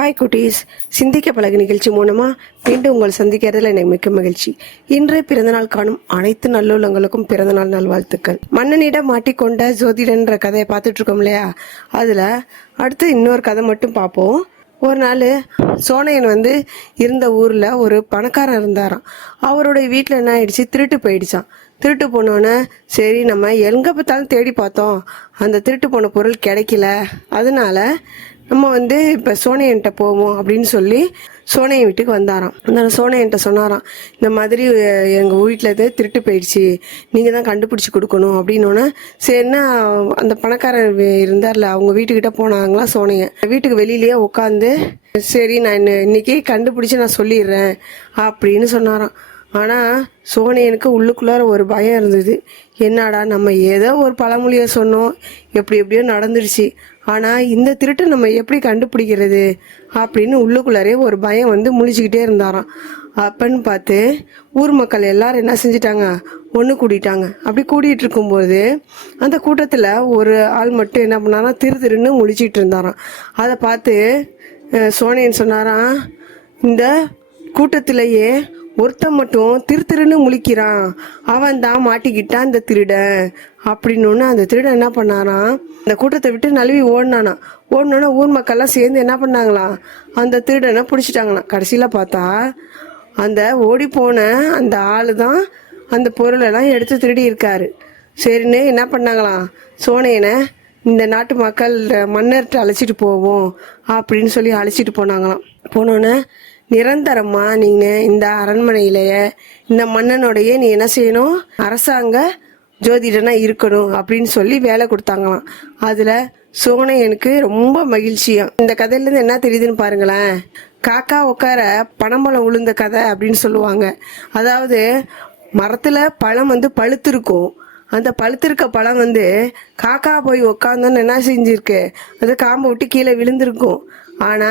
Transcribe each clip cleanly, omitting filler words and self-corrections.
Hi குட்டீஸ், சிந்திக்க பழகு நிகழ்ச்சி மூலமாக மீண்டும் உங்களை சந்திக்கிறதுல எனக்கு மிக்க மகிழ்ச்சி. இன்றைய பிறந்தநாள் காணும் அனைத்து நல்லுள்ளங்களுக்கும் பிறந்தநாள் நல்வாழ்த்துக்கள். மன்னனிடம் மாட்டிக்கொண்ட ஜோதிடன்ற கதையை பார்த்துட்டு இருக்கோம் இல்லையா? அதில் அடுத்து இன்னொரு கதை மட்டும் பார்ப்போம். ஒரு நாள் சோனையன் இருந்த ஊரில் ஒரு பணக்காரன் இருந்தாராம். அவருடைய வீட்டில் என்ன ஆயிடுச்சு, திருட்டு போயிடுச்சான். திருட்டு போனோன்னே சரி நம்ம எங்கே பார்த்தாலும் தேடி பார்த்தோம், அந்த திருட்டு போன பொருள் கிடைக்கல. அதனால நம்ம இப்போ சோனையன்ட்ட போவோம் அப்படின்னு சொல்லி சோனையன் வீட்டுக்கு வந்தாராம். அந்த சோனையன்ட்ட சொன்னாராம், இந்த மாதிரி எங்கள் வீட்டில் திருட்டு போயிடுச்சு, நீங்கள் தான் கண்டுபிடிச்சி கொடுக்கணும் அப்படின்னோன்னே சரின்னா அந்த பணக்காரர் இருந்தார்ல, அவங்க வீட்டுக்கிட்ட போனாங்களாம். சோனையன் வீட்டுக்கு வெளியிலேயே உட்காந்து சரி நான் இன்னைக்கு கண்டுபிடிச்சி நான் சொல்லிடுறேன் அப்படின்னு சொன்னாராம். ஆனால் சோனையனுக்கு உள்ளுக்குள்ளார ஒரு பயம் இருந்தது. என்னடா நம்ம ஏதோ ஒரு பழமொழியை சொன்னோம், எப்படியோ நடந்துடுச்சு, ஆனால் இந்த திருட்டை நம்ம எப்படி கண்டுபிடிக்கிறது அப்படின்னு உள்ளுக்குள்ளாரே ஒரு பயம் முழிச்சுக்கிட்டே இருந்தாராம். அப்பன்னு பார்த்து ஊர் மக்கள் எல்லாரும் என்ன செஞ்சிட்டாங்க, ஒன்று கூட்டிட்டாங்க. அப்படி கூட்டிகிட்டு இருக்கும்போது அந்த கூட்டத்தில் ஒரு ஆள் மட்டும் என்ன பண்ணாராம், திருன்னு முழிச்சிட்டு இருந்தாராம். அதை பார்த்து சோனையன் சொன்னாராம், இந்த கூட்டத்திலேயே ஒருத்தன் மட்டும் திருன்னு முழிக்கிறான், அவன் தான் மாட்டிக்கிட்டான் இந்த திருடன் அப்படின்னு. அந்த திருடன் என்ன பண்ணாராம், அந்த கூட்டத்தை விட்டு நழுவி ஓடினோன்னா ஊர் மக்கள்லாம் சேர்ந்து என்ன பண்ணாங்களாம், அந்த திருடனை பிடிச்சிட்டாங்களாம். கடைசியில் பார்த்தா அந்த ஓடி போன அந்த ஆளு தான் அந்த பொருளெல்லாம் எடுத்து திருடி இருக்காரு. சரின்னு என்ன பண்ணாங்களாம், சோனையனை இந்த நாட்டு மக்கள் மன்னர்கிட்ட அழைச்சிட்டு போவோம் அப்படின்னு சொல்லி அழைச்சிட்டு போனாங்களாம். போனோன்னே நிரந்தரமா நீங்க இந்த அரண்மனையிலேயே இந்த மன்னனுடைய நீ என்ன செய்யணும், அரசாங்க ஜோதிடனா இருக்கணும் அப்படின்னு சொல்லி வேலை கொடுத்தாங்களாம். அதுல சோனையனுக்கு ரொம்ப மகிழ்ச்சியா. இந்த கதையில இருந்து என்ன தெரியுதுன்னு பாருங்களேன். காக்கா உட்கார பனம்பழம் உளுந்த கதை அப்படின்னு சொல்லுவாங்க. அதாவது மரத்துல பழம் பழுத்திருக்கும், அந்த பழுத்திருக்க பழம் காக்கா போய் உக்காந்தோன்னு என்ன செஞ்சிருக்கு, அது காம்பை விட்டு கீழே விழுந்திருக்கும். ஆனா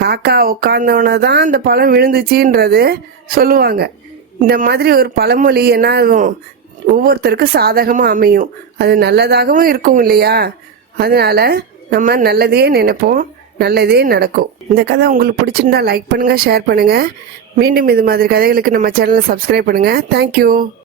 காக்கா உட்காந்தோன்னு தான் அந்த பழம் விழுந்துச்சுன்றது சொல்லுவாங்க. இந்த மாதிரி ஒரு பழமொழி என்ன ஆகும், ஒவ்வொருத்தருக்கும் சாதகமா அமையும், அது நல்லதாகவும் இருக்கும் இல்லையா? அதனால நம்ம நல்லதே நினைப்போம், நல்லதே நடக்கும். இந்த கதை உங்களுக்கு பிடிச்சிருந்தா லைக் பண்ணுங்க, ஷேர் பண்ணுங்க. மீண்டும் இது மாதிரி கதைகளுக்கு நம்ம சேனலை சப்ஸ்கிரைப் பண்ணுங்க. தேங்க்யூ.